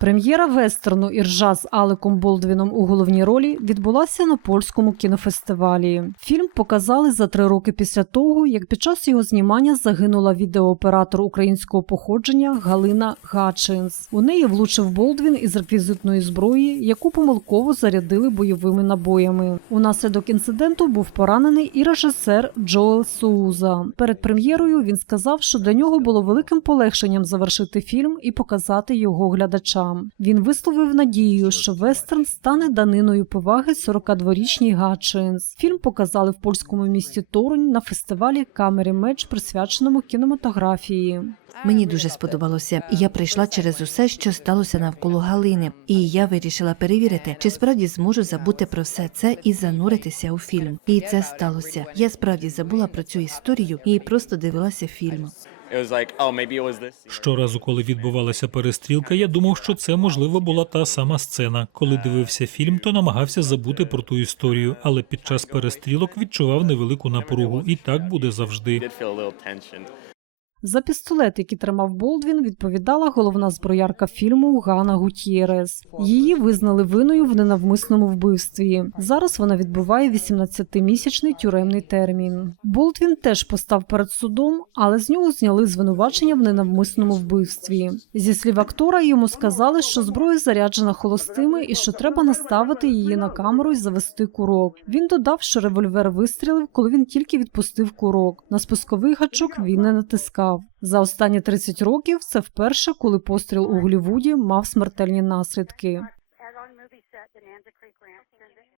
Прем'єра вестерну Іржа з Алеком Болдвіном у головній ролі відбулася на польському кінофестивалі. Фільм показали за три роки після того, як під час його знімання загинула відеооператор українського походження Галина Гатчинс. У неї влучив Болдвін із реквізитної зброї, яку помилково зарядили бойовими набоями. Унаслідок інциденту був поранений і режисер Джоел Соуза. Перед прем'єрою він сказав, що для нього було великим полегшенням завершити фільм і показати його глядачам. Він висловив надію, що вестерн стане даниною поваги 42-річній Гатчинс. Фільм показали в польському місті Торунь на фестивалі Камері Меч, присвяченому кінематографії. Мені дуже сподобалося, я прийшла через усе, що сталося навколо Галини. І я вирішила перевірити, чи справді зможу забути про все це і зануритися у фільм. І це сталося. Я справді забула про цю історію і просто дивилася фільм. Oh. Щоразу, коли відбувалася перестрілка, я думав, що це можливо була та сама сцена. Коли дивився фільм, то намагався забути про ту історію, але під час перестрілок відчував невелику напругу, і так буде завжди. За пістолет, який тримав Болдвін, відповідала головна зброярка фільму Гана Гутєрес. Її визнали винною в ненавмисному вбивстві. Зараз вона відбуває 18-місячний тюремний термін. Болдвін теж постав перед судом, але з нього зняли звинувачення в ненавмисному вбивстві. Зі слів актора йому сказали, що зброя заряджена холостими і що треба наставити її на камеру і завести курок. Він додав, що револьвер вистрілив, коли він тільки відпустив курок. На спусковий гачок він не натискав. За останні 30 років це вперше, коли постріл у Голлівуді мав смертельні наслідки.